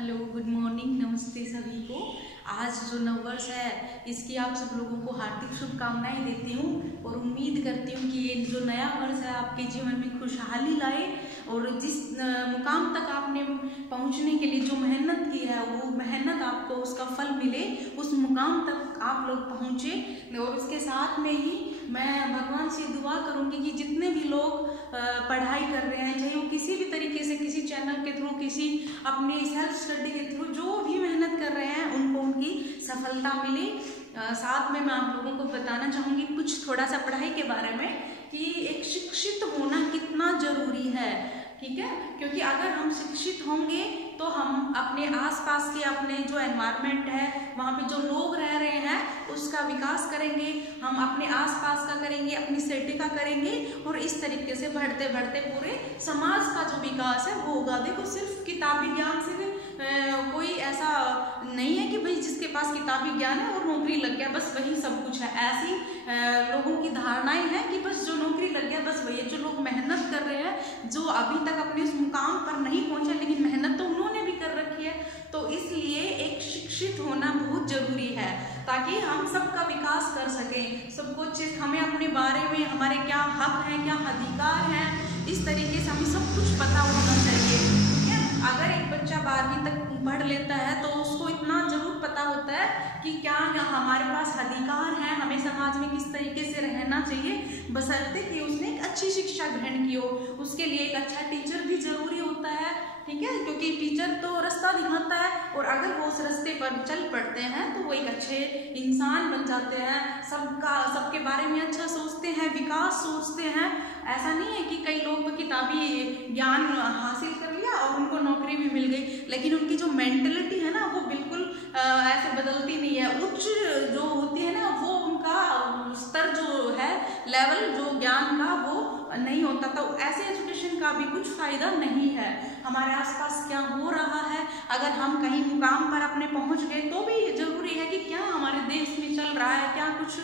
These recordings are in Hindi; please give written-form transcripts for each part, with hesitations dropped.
हेलो, गुड मॉर्निंग, नमस्ते सभी को। आज जो नववर्ष है इसकी आप सब लोगों को हार्दिक शुभकामनाएं देती हूँ और उम्मीद करती हूँ कि ये जो नया वर्ष है आपके जीवन में खुशहाली लाए और जिस मुकाम तक आपने पहुँचने के लिए जो मेहनत की है वो मेहनत आपको उसका फल मिले, उस मुकाम तक आप लोग पहुँचे। और उसके साथ में ही मैं भगवान से दुआ करूँगी कि जितने भी लोग पढ़ाई कर रहे हैं, चाहे वो किसी भी तरीके से, किसी चैनल के थ्रू, किसी अपनी सेल्फ स्टडी के थ्रू जो भी मेहनत कर रहे हैं उनको उनकी सफलता मिले। साथ में मैं आप लोगों को बताना चाहूँगी कुछ थोड़ा सा पढ़ाई के बारे में कि एक शिक्षित होना कितना ज़रूरी है, ठीक है। क्योंकि अगर हम शिक्षित होंगे तो हम अपने आसपास के, अपने जो एनवायरनमेंट है वहाँ पे जो लोग रह रहे हैं उसका विकास करेंगे, हम अपने आसपास का करेंगे, अपनी सिटी का करेंगे और इस तरीके से बढ़ते बढ़ते पूरे समाज का जो विकास है वो होगा। देखो, सिर्फ किताबी ज्ञान से कोई ऐसा नहीं है कि भाई जिसके पास किताबी ज्ञान है और नौकरी लग गया बस वही सब कुछ है। ऐसी लोगों की धारणाएं हैं कि बस जो नौकरी लग गया बस वही है। जो लोग मेहनत कर रहे हैं, जो अभी तक अपने उस मुकाम पर नहीं पहुंचे लेकिन मेहनत तो उन्होंने भी कर रखी है, तो इसलिए एक शिक्षित होना बहुत जरूरी है ताकि हम सबका विकास कर सकें। सब कुछ हमें अपने बारे में, हमारे क्या हक हैं, क्या अधिकार हैं, इस तरीके से हमें सब कुछ पता होना चाहिए। अगर एक बच्चा 12वीं तक पढ़ लेता है तो उसको इतना जरूर पता होता है कि क्या हमारे पास अधिकार हैं, हमें समाज में किस तरीके से रहना चाहिए, बशर्ते कि उसने एक अच्छी शिक्षा ग्रहण की हो। उसके लिए एक अच्छा टीचर भी जरूरी होता है, ठीक है, क्योंकि टीचर तो रास्ता दिखाता है और अगर वो उस रास्ते पर चल पड़ते हैं तो वो एक अच्छे इंसान बन जाते हैं, सबके बारे में अच्छा सोचते हैं, विकास सोचते हैं। ऐसा नहीं है कि कई लोग तो किताबी ज्ञान हासिल कर लिया और उनको नौकरी भी मिल गई लेकिन उनकी जो मेंटलिटी है ना वो बिल्कुल ऐसे बदलती नहीं है। उच्च जो होती है ना वो उनका स्तर जो है, लेवल जो ज्ञान का वो नहीं होता। तो ऐसे एजुकेशन का भी कुछ फायदा नहीं है। हमारे आसपास क्या हो रहा है, अगर हम कहीं मुकाम पर अपने पहुंच गए तो भी जरूरी है कि क्या हमारे देश में चल रहा है, क्या कुछ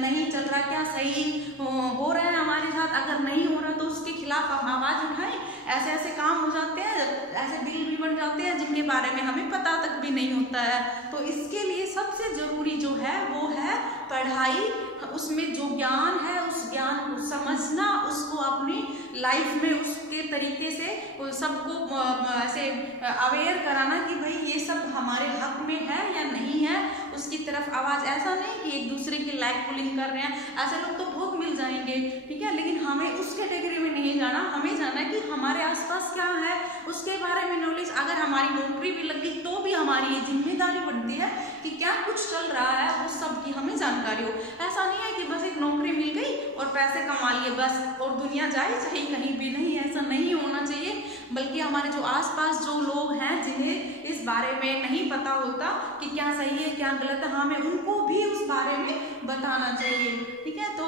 नहीं चल रहा, क्या सही हो रहा है हमारे साथ। अगर नहीं हो रहा तो उसके खिलाफ हम आवाज उठाएं। ऐसे ऐसे काम हो जाते हैं, ऐसे बिल भी बन जाते हैं जिनके बारे में हमें पता तक भी नहीं होता है। तो इसके लिए सबसे जरूरी जो है वो है पढ़ाई। उसमें जो ज्ञान है उस ज्ञान को समझना, उसको अपनी लाइफ में उसके तरीके से सबको ऐसे अवेयर कराना कि भाई ये सब हमारे हक में है या नहीं है, उसकी तरफ आवाज। ऐसा नहीं कि एक दूसरे की लाइक पुलिंग कर रहे हैं, ऐसे लोग तो बहुत मिल जाएंगे, ठीक है, लेकिन हमें उस कैटेगरी में नहीं जाना। हमें जाना है कि हमारे आसपास क्या है उसके बारे में नॉलेज। अगर हमारी नौकरी भी लग गई तो भी हमारी ये जिम्मेदारी बनती है कि क्या कुछ चल रहा है वो सब की हमें जानकारी हो। ऐसा नहीं है कि बस एक नौकरी मिल गई और पैसे कमा लिए बस और दुनिया जाए चाहे कहीं भी नहीं, ऐसा नहीं होना चाहिए। बल्कि हमारे जो आसपास जो लोग हैं जिन्हें इस बारे में नहीं पता होता कि क्या सही है क्या गलत है, हमें उनको भी उस बारे में बताना चाहिए, ठीक है। तो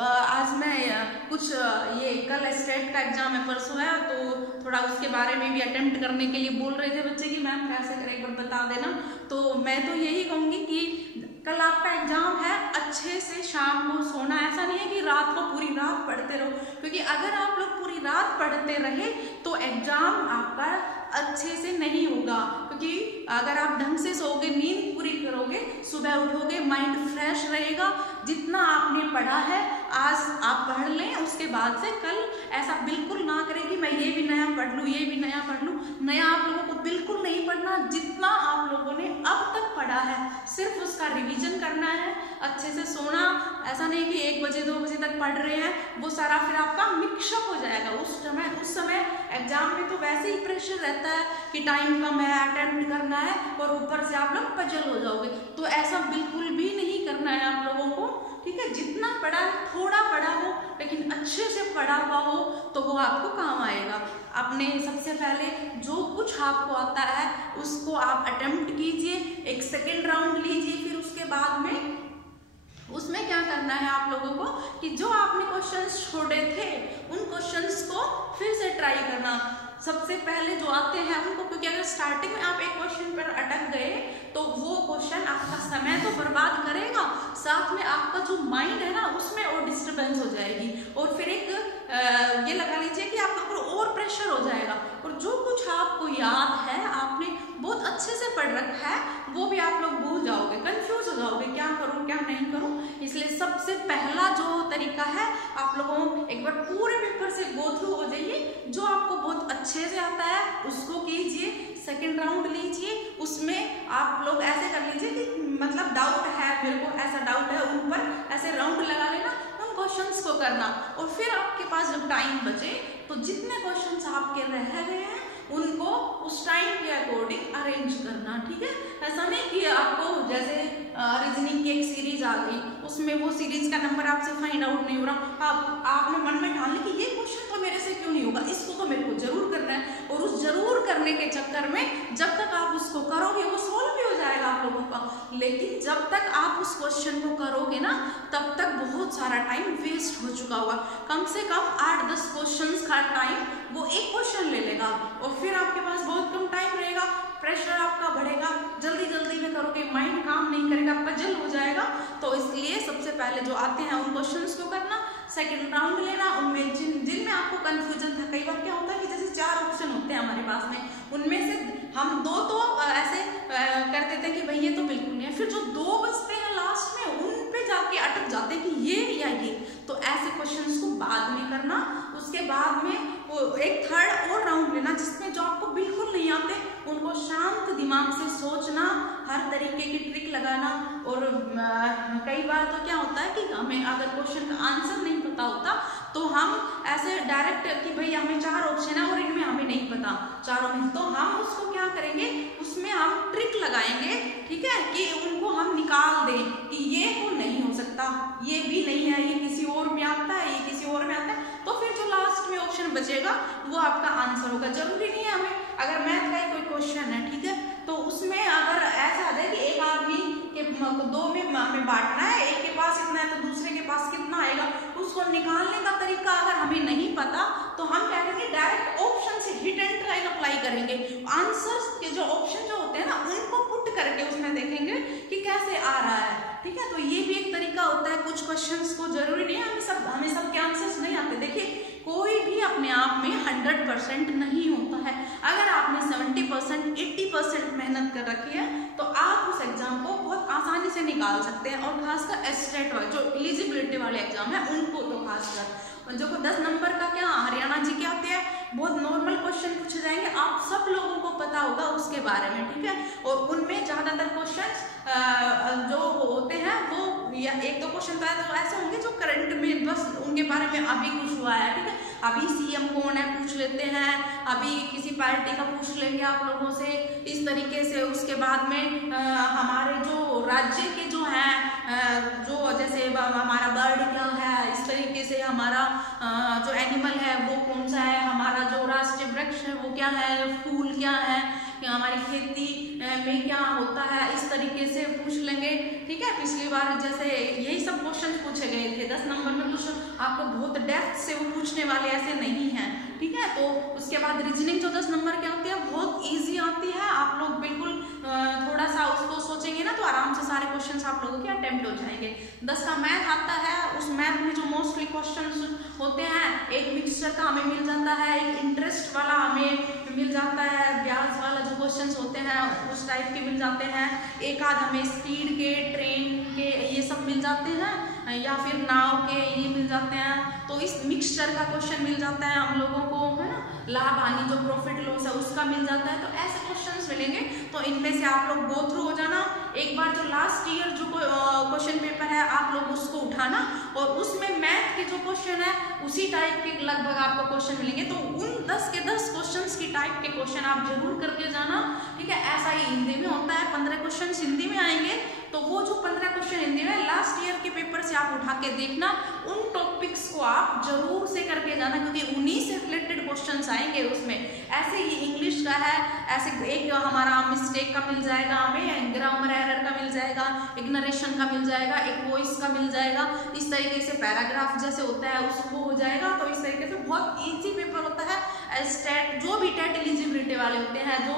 आज मैं कुछ ये कल स्टेट का एग्जाम है, परसों है, तो थोड़ा उसके बारे में भी अटेम्प्ट करने के लिए बोल रहे थे बच्चे कि मैम कैसे करें एक बार बता देना। तो मैं तो यही कहूँगी कि कल आपका एग्जाम है, अच्छे से शाम को सोना। ऐसा नहीं है कि रात को पूरी रात पढ़ते रहो, क्योंकि अगर आप लोग पूरी रात पढ़ते रहे तो एग्जाम आपका अच्छे से नहीं होगा। क्योंकि अगर आप ढंग से सोओगे, नींद पूरी करोगे, सुबह उठोगे, माइंड फ्रेश रहेगा। जितना आपने पढ़ा है आज आप पढ़ लें, उसके बाद से कल ऐसा बिल्कुल ना करें कि मैं ये भी नया पढ़ लूँ, ये भी नया पढ़ लूँ। नया आप लोगों को बिल्कुल नहीं पढ़ना। जितना आप लोगों ने अब तक पढ़ा है सिर्फ उसका रिवीजन करना है, अच्छे से सोना। ऐसा नहीं कि 1 बजे 2 बजे तक पढ़ रहे हैं, वो सारा फिर आपका मिक्सअप हो जाएगा। उस समय एग्जाम में तो वैसे ही प्रेशर रहता है कि टाइम कम है, अटेम्प्ट करना है और ऊपर से आप लोग पजल हो जाओगे। तो ऐसा बिल्कुल भी नहीं करना है आप लोगों को, ठीक है। जितना पढ़ा, थोड़ा पढ़ा हो लेकिन अच्छे से पढ़ा हुआ हो तो वो आपको काम आएगा। अपने सबसे पहले जो कुछ आपको आता है उसको आप अटेम्प्ट कीजिए, एक सेकेंड राउंड लीजिए, फिर उसके बाद में उसमें क्या करना है आप लोगों को कि जो आपने क्वेश्चंस छोड़े थे उन क्वेश्चंस को फिर से ट्राई करना। सबसे पहले जो आते हैं उनको, क्योंकि अगर स्टार्टिंग में आप एक क्वेश्चन पर अटक गए तो वो क्वेश्चन आपका समय तो बर्बाद करेगा, साथ में आपका जो माइंड है ना उसमें और डिस्टर्बेंस हो जाएगी और फिर एक ये लगा लीजिए कि आपके ऊपर और प्रेशर हो जाएगा। और जो कुछ आपको याद है आपने वो भी आप लोग भूल जाओगे, कंफ्यूज हो जाओगे, क्या करूं क्या नहीं करूं। इसलिए सबसे पहला जो तरीका है, आप लोगों एक बार पूरे पेपर से गो थ्रू हो जाइए, जो आपको बहुत अच्छे से आता है उसको कीजिए, सेकेंड राउंड लीजिए, उसमें आप लोग ऐसे कर लीजिए कि मतलब डाउट है मेरे को, ऐसा डाउट है, ऊपर ऐसे राउंड लगा लेना, उन क्वेश्चंस को करना, और फिर आपके पास जब टाइम बचे तो जितने क्वेश्चंस आपके रह गए हैं उनको उस टाइम के अकॉर्डिंग अरेंज करना, ठीक है। ऐसा नहीं कि आपको जैसे रीजनिंग की एक सीरीज आ गई, उसमें वो सीरीज का नंबर आपसे फाइंड आउट नहीं हो रहा, आपने मन में ठान लिया कि ये क्वेश्चन तो मेरे से क्यों नहीं होगा, इसको तो मेरे को जरूर करना है, और उस जरूर करने के चक्कर में जब तक आप उसको करोगे वो सोल्व भी हो जाएगा आप लोगों का, लेकिन जब तक आप उस क्वेश्चन को करोगे ना तब तक बहुत सारा टाइम वेस्ट हो चुका होगा। कम से कम 8-10 क्वेश्चन का टाइम वो एक क्वेश्चन ले लेगा, और फिर आपके पास बहुत कम टाइम रहेगा, प्रेशर आपका बढ़ेगा, जल्दी जल्दी में करोगे, माइंड काम नहीं करेगा, पजल हो जाएगा। तो इसलिए सबसे पहले जो आते हैं उन क्वेश्चंस को करना, सेकंड राउंड लेना, उनमें जिनमें आपको कंफ्यूजन था, कई बार क्या होता है कि जैसे 4 ऑप्शन होते हैं हमारे पास में, उनमें से हम 2 तो ऐसे करते थे कि भाई ये तो बिल्कुल नहीं है, फिर जो 2 बचते हैं लास्ट में उन पे जाके अटक जाते हैं कि ये या ये, तो ऐसे क्वेश्चंस को बाद में करना। उसके बाद में वो एक थर्ड और राउंड लेना जिसमें जो आपको बिल्कुल नहीं आते उनको शांत दिमाग से सोचना, हर तरीके की ट्रिक लगाना, और कई बार तो क्या होता है कि हमें अगर क्वेश्चन का आंसर नहीं पता होता तो हम ऐसे डायरेक्ट कि भाई हमें 4 ऑप्शन है और इनमें हमें नहीं पता चारों में, तो हम उसको क्या करेंगे, उसमें हम ट्रिक लगाएंगे, ठीक है, कि उनको हम निकाल दें कि ये तो नहीं हो सकता, ये भी नहीं है, ये किसी और में आता है, ये किसी और में आता है, तो फिर जो लास्ट में ऑप्शन बचेगा वो आपका आंसर होगा। जरूरी नहीं है हमें, अगर मैथ का कोई क्वेश्चन है, ठीक है, तो उसमें अगर ऐसा आ जाए कि एक आदमी के 2 में हमें बांटना है, एक के पास इतना है तो दूसरे के पास कितना आएगा, उसको निकालने का तरीका अगर हमें नहीं पता तो हम क्या करेंगे, डायरेक्ट ऑप्शन से हिट एंड ट्राई अप्लाई करेंगे, आंसर्स के जो ऑप्शन जो होते हैं ना उनको पुट करके उसमें देखेंगे कि कैसे आ रहा है, ठीक है। तो ये भी एक तरीका होता है। कुछ क्वेश्चंस को जरूरी नहीं है हमें सब के आंसर्स नहीं आते। देखिए कोई भी अपने आप में 100% नहीं होता है। अगर आपने 70% 80% मेहनत कर रखी है तो आप उस एग्जाम को बहुत आसानी से निकाल सकते हैं, और खासकर स्टेट वाले जो एलिजिबिलिटी वाले एग्जाम है उनको तो खासकर, जो 10 नंबर का क्या हरियाणा जी के आते हैं, बहुत नॉर्मल क्वेश्चन पूछे जाएंगे, आप सब लोगों को पता होगा उसके बारे में, ठीक है। और उनमें ज्यादातर क्वेश्चन जो होते हैं वो या 1-2 क्वेश्चन तो ऐसे होंगे जो करंट में बस उनके बारे में अभी कुछ हुआ है, ठीक है, अभी सीएम कौन है पूछ लेते हैं, अभी किसी पार्टी का पूछ लेंगे आप लोगों से, इस तरीके से। उसके बाद में हमारे जो राज्य के जो हैं जो जैसे हमारा बर्ड क्या है, इस तरीके से हमारा जो एनिमल है वो कौन सा है, हमारा जो राष्ट्रीय वृक्ष है वो क्या है, फूल क्या है, हमारी खेती में क्या होता है, इस तरीके से पूछ लेंगे, ठीक है। पिछली बार जैसे यही सब क्वेश्चन पूछे गए थे 10 नंबर में, कुछ आपको बहुत डेप्थ से वो पूछने वाले ऐसे नहीं हैं, ठीक है। तो उसके बाद रीजनिंग जो 10 नंबर की आती है बहुत इजी आती है, आप लोग बिल्कुल थोड़ा सा उसको सोचेंगे ना तो आराम से सारे क्वेश्चन आप लोगों के अटेम्प्ट हो जाएंगे। 10 का मैथ आता है, उस मैथ में जो मोस्टली क्वेश्चन होते हैं, एक मिक्सचर का हमें मिल जाता है, एक इंटरेस्ट वाला हमें मिल जाता है, ब्याज वाला जो क्वेश्चंस होते हैं उस टाइप के मिल जाते हैं, एक आध हमें स्पीड के, ट्रेन के ये सब मिल जाते हैं, या फिर नाव के ये मिल जाते हैं। तो इस मिक्सचर का क्वेश्चन मिल जाता है हम लोगों को, है ना, लाभ हानि जो प्रॉफिट लॉस है उसका मिल जाता है। तो ऐसे क्वेश्चंस मिलेंगे, तो इनमें से आप लोग गो थ्रू हो जाना। एक बार जो लास्ट ईयर जो क्वेश्चन पेपर है आप लोग उसको उठाना, और उसमें मैथ के जो क्वेश्चन है उसी टाइप के लगभग आपको क्वेश्चन मिलेंगे। तो उन 10 के 10 क्वेश्चंस की टाइप के क्वेश्चन आप जरूर करके जाना, ठीक है। ऐसा ही हिंदी में होता है, 15 क्वेश्चन हिंदी में आएंगे, तो वो जो 15 क्वेश्चन हिंदी में लास्ट ईयर के पेपर से आप उठा के देखना, उन टॉपिक्स को आप जरूर से करके जाना, क्योंकि उन्हीं से रिलेटेड क्वेश्चंस आएंगे उसमें। ऐसे ही इंग्लिश का है, ऐसे एक हमारा मिस्टेक का मिल जाएगा हमें, ग्रामर एरर का मिल जाएगा, एक नरेशन का मिल जाएगा, एक वॉइस का मिल जाएगा, इस तरीके से पैराग्राफ जैसे होता है उसको हो जाएगा। तो इस तरीके से बहुत ईजी पेपर होता है। स्टेट जो भी टेट एलिजिबिलिटी वाले होते हैं, जो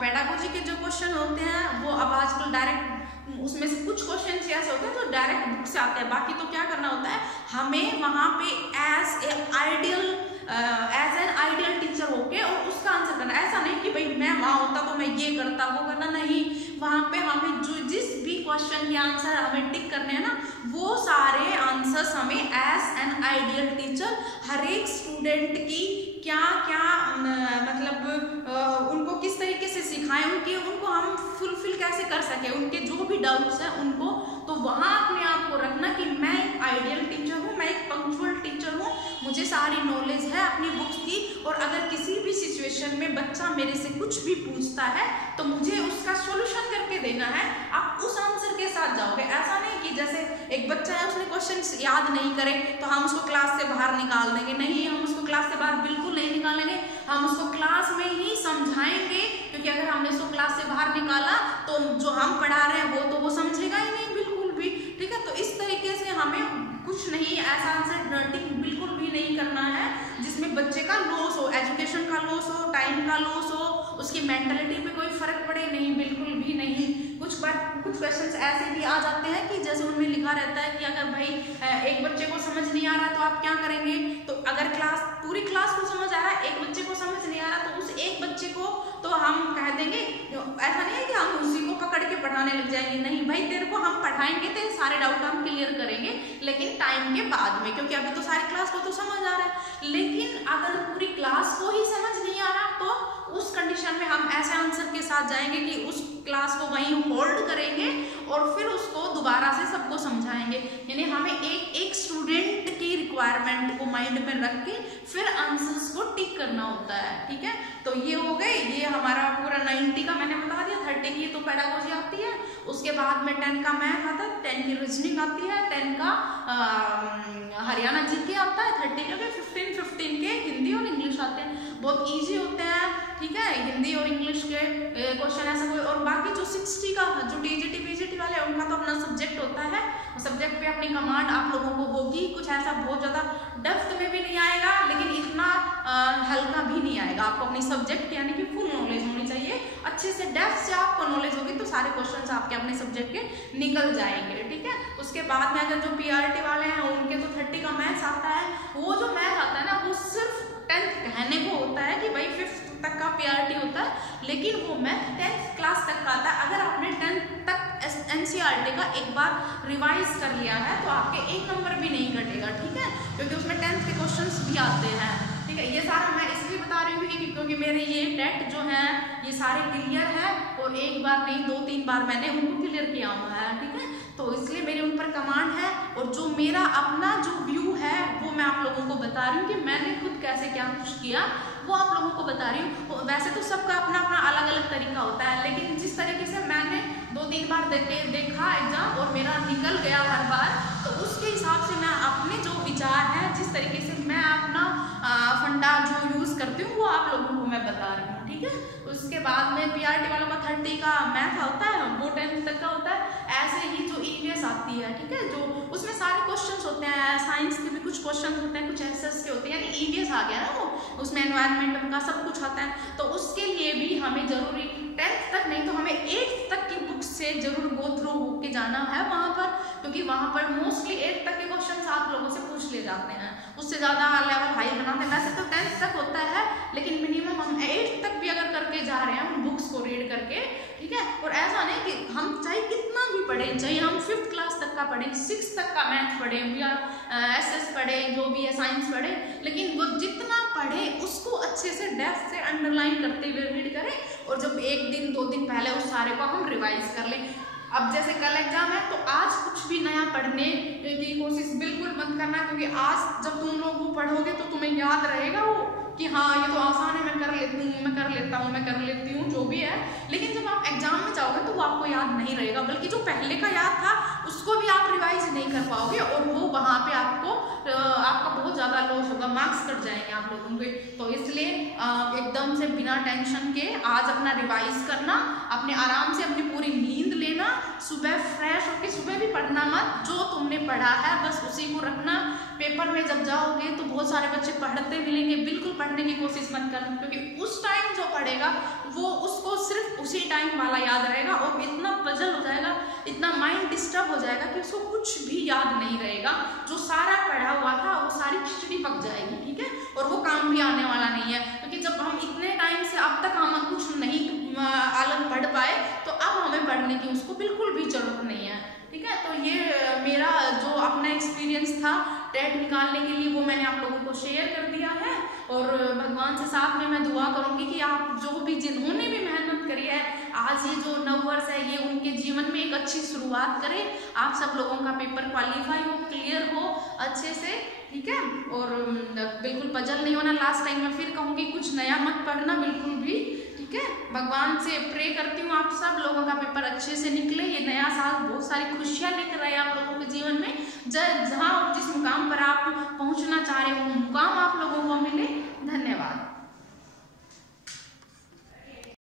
पेडागोजी के जो क्वेश्चन होते हैं वो अब आजकल डायरेक्ट उसमें से कुछ क्वेश्चन ऐसे होते हैं जो डायरेक्ट बुक से आते हैं। बाकी तो क्या करना होता है, हमें वहां पे एज एन आइडियल टीचर होके और उसका आंसर करना। ऐसा नहीं कि भाई मैं वहां होता तो मैं ये करता वो करना, नहीं, वहां पे हम क्वेश्चन के आंसर हमें टिक करने हैं ना, वो सारे आंसर्स हमें एज एन आइडियल टीचर हर एक स्टूडेंट की क्या क्या मतलब उनको किस तरीके से सिखाएं, उनको हम फुलफिल कैसे कर सके, उनके जो भी डाउट्स हैं उनको, तो वहाँ अपने आप को रखना कि मैं एक आइडियल टीचर हूँ, मैं एक पंक्चुअल टीचर हूँ, मुझे सारी नॉलेज है अपनी बुक्स की, और अगर किसी भी सिचुएशन में बच्चा मेरे से कुछ भी पूछता है तो मुझे उसका सॉल्यूशन करके देना है। आप उस आंसर के साथ जाओगे। ऐसा नहीं कि जैसे एक बच्चा है उसने क्वेश्चन याद नहीं करे तो हम उसको क्लास से बाहर निकाल देंगे, नहीं, हम उसको क्लास से बाहर बिल्कुल नहीं निकालेंगे, हम उसको क्लास में ही समझाएंगे, क्योंकि अगर हमने उसको क्लास से बाहर निकाला तो जो हम पढ़ा रहे हैं वो समझेगा ही नहीं बिल्कुल भी, ठीक है। तो इस तरीके से हमें कुछ नहीं, ऐसा आंसर बिल्कुल भी नहीं करना है जिसमें बच्चे का लॉस हो, एजुकेशन का लॉस हो, टाइम का लॉस हो, उसकी मेंटालिटी पे कोई फर्क पड़े, नहीं, बिल्कुल भी नहीं। कुछ क्वेश्चंस ऐसे भी आ जाते हैं कि जैसे उनमें लिखा रहता है कि अगर भाई एक बच्चे को समझ नहीं आ रहा तो आप क्या करेंगे, तो अगर पूरी क्लास को समझ आ रहा है, एक बच्चे को समझ नहीं आ रहा तो उस एक बच्चे को तो हम कह देंगे, ऐसा नहीं है कि हम उसी को पकड़ के पढ़ाने लग जाएंगे, नहीं भाई, तेरे को हम पढ़ाएंगे, तेरे सारे डाउट हम क्लियर करेंगे, लेकिन टाइम के बाद में, क्योंकि अभी तो सारी क्लास को तो समझ आ रहा है। लेकिन अगर पूरी क्लास को ही समझ नहीं आ रहा तो उस कंडीशन में हम ऐसे आंसर के साथ जाएंगे कि उस क्लास को वहीं होल्ड करेंगे और फिर उसको दोबारा से सबको समझाएंगे। यानी हमें एक स्टूडेंट की रिक्वायरमेंट को माइंड में रख के फिर आंसर्स को टिक करना होता है, ठीक है। तो ये हो गए, ये हमारा पूरा 90 का मैंने बता दिया, 30 की तो पेडागोजी आती है, उसके बाद में 10 का मैथ आता है, 10 की रीजनिंग आती है, 10 का हरियाणा जीके आता है, 30 का 15 के हिंदी और इंग्लिश आते हैं, बहुत ईजी होते हैं, ठीक है। हिंदी और इंग्लिश के क्वेश्चन ऐसा कोई, और बाकी जो 60 का जो टीजीटी पीजीटी वाले हैं उनका तो अपना सब्जेक्ट होता है, सब्जेक्ट पे अपनी कमांड आप लोगों को होगी, कुछ ऐसा बहुत ज़्यादा डेप्थ में भी नहीं आएगा, लेकिन इतना हल्का भी नहीं आएगा। आपको अपनी सब्जेक्ट यानी कि फुल नॉलेज होनी चाहिए, अच्छे से डेप्थ से आपको नॉलेज होगी तो सारे क्वेश्चंस आपके अपने सब्जेक्ट के निकल जाएंगे, ठीक है। उसके बाद में अगर जो पीआरटी वाले हैं उनके तो 30 का मैथ्स आता है, वो जो मैथ आता है ना वो सिर्फ 10th कहने को होता है कि भाई 5th तक का पीआरटी होता है, लेकिन वो मैथ 10th क्लास तक का आता है। अगर आपने 10th तक एनसीईआरटी का एक बार रिवाइज कर लिया है तो आपके 1 नंबर भी नहीं घटेगा, ठीक है, क्योंकि उसमें 10th के क्वेश्चंस भी आते हैं, ठीक है। ये सारा मैं इसलिए बता रही हूँ क्योंकि मेरे ये टेट जो है ये सारे क्लियर है, और एक बार नहीं 2-3 बार मैंने उनको क्लियर किया हुआ है, ठीक है। तो इसलिए मेरे उन पर कमांड है, और जो मेरा अपना जो व्यू है वो मैं आप लोगों को बता रही हूँ कि मैंने खुद कैसे क्या कुछ किया, वो आप लोगों को बता रही हूँ। वैसे तो सबका अपना अपना अलग अलग तरीका होता है, लेकिन जिस तरीके से मैंने 2-3 बार देखा एग्जाम और मेरा निकल गया हर बार, तो उसके हिसाब से मैं अपने जो विचार है, जिस तरीके से मैं अपना फंडा जो यूज करती हूँ वो आप लोगों को मैं बता रही हूँ, ठीक है। उसके बाद में पीआरटी वालों का 30 का मैथ होता है, वो 10th तक का होता है। ऐसे ही जो ईवीएस आती है, ठीक है, जो उसमें सारे क्वेश्चंस होते हैं, साइंस के भी कुछ क्वेश्चंस होते हैं, कुछ एसएस के होते हैं, यानी ईवीएस आ गया ना वो, उसमें एनवायरनमेंट का सब कुछ आता है। तो उसके लिए भी हमें जरूरी 10th तक नहीं तो हमें 8th तक की बुक से जरूर गो थ्रू होके जाना है वहाँ पर, क्योंकि वहाँ पर मोस्टली 8th तक के क्वेश्चन आप लोगों से पूछ ले जाते हैं, उससे ज़्यादा लेवल हाई बनाते हैं। वैसे तो 10th तक होता है, लेकिन मिनिमम हम 8th तक भी अगर करके जा रहे हैं हम बुक्स को रीड करके, ठीक है। और ऐसा नहीं कि हम चाहे कितना भी पढ़ें, चाहे हम 5th क्लास तक का पढ़ें, 6th तक का मैथ पढ़ें या एसएस पढ़ें, जो भी है साइंस पढ़ें, लेकिन वो जितना पढ़ें उसको अच्छे से डेप्थ से अंडरलाइन करते हुए रीड करें, और जब 1 दिन 2 दिन पहले उस सारे को हम रिवाइज कर लें। अब जैसे कल एग्जाम है तो आज कुछ भी नया पढ़ने की कोशिश बिल्कुल मत करना, क्योंकि आज जब तुम लोग वो पढ़ोगे तो तुम्हें याद रहेगा वो कि हाँ ये तो आसान है, मैं कर लेती हूँ जो भी है। लेकिन जब आप एग्जाम में जाओगे तो वो आपको याद नहीं रहेगा, बल्कि जो पहले का याद था उसको भी आप रिवाइज नहीं कर पाओगे, और वो वहाँ पे आपका बहुत ज़्यादा लॉस होगा, मार्क्स कट जाएंगे आप लोगों के। तो इसलिए एकदम से बिना टेंशन के आज अपना रिवाइज करना, अपने आराम से अपनी पूरी नींद लेना, सुबह फ्रेश होकर सुबह भी पढ़ना मत, जो तुमने पढ़ा है बस उसी को रखना। पेपर में जब जाओगे तो बहुत सारे बच्चे पढ़ते मिलेंगे, बिल्कुल पढ़ने की कोशिश मत करना, क्योंकि उस टाइम जो पढ़ेगा वो उसको सिर्फ उसी टाइम वाला याद रहेगा, और इतना पजल हो जाएगा, इतना माइंड डिस्टर्ब हो जाएगा कि उसको कुछ भी याद नहीं रहेगा। जो सारा पढ़ा हुआ था वो सारी खिचड़ी पक जाएगी, ठीक है, और वो काम भी आने वाला नहीं है। क्योंकि जब हम इतने टाइम से अब तक हम कुछ नहीं अलग पढ़ पाए, तो अब हमें पढ़ने की उसको बिल्कुल भी जरूरत नहीं है। एक्सपीरियंस था टेट निकालने के लिए, वो मैंने आप लोगों को शेयर कर दिया है। और भगवान से साथ में मैं दुआ करूंगी कि आप जो भी जिन्होंने भी मेहनत करी है, आज ये जो नववर्ष है ये उनके जीवन में एक अच्छी शुरुआत करे। आप सब लोगों का पेपर क्वालिफाई हो, क्लियर हो अच्छे से, ठीक है। और बिल्कुल पजल नहीं होना। लास्ट टाइम मैं फिर कहूँगी कुछ नया मत पढ़ना बिल्कुल भी, ठीक है। भगवान से प्रे करती हूँ आप सब लोगों का पेपर अच्छे से निकले। ये नया साल बहुत सारी खुशियाँ लेकर आए आप लोगों के जीवन में। जहाँ और जिस मुकाम पर आप पहुँचना चाह रहे हो मुकाम आप लोगों को मिले। धन्यवाद।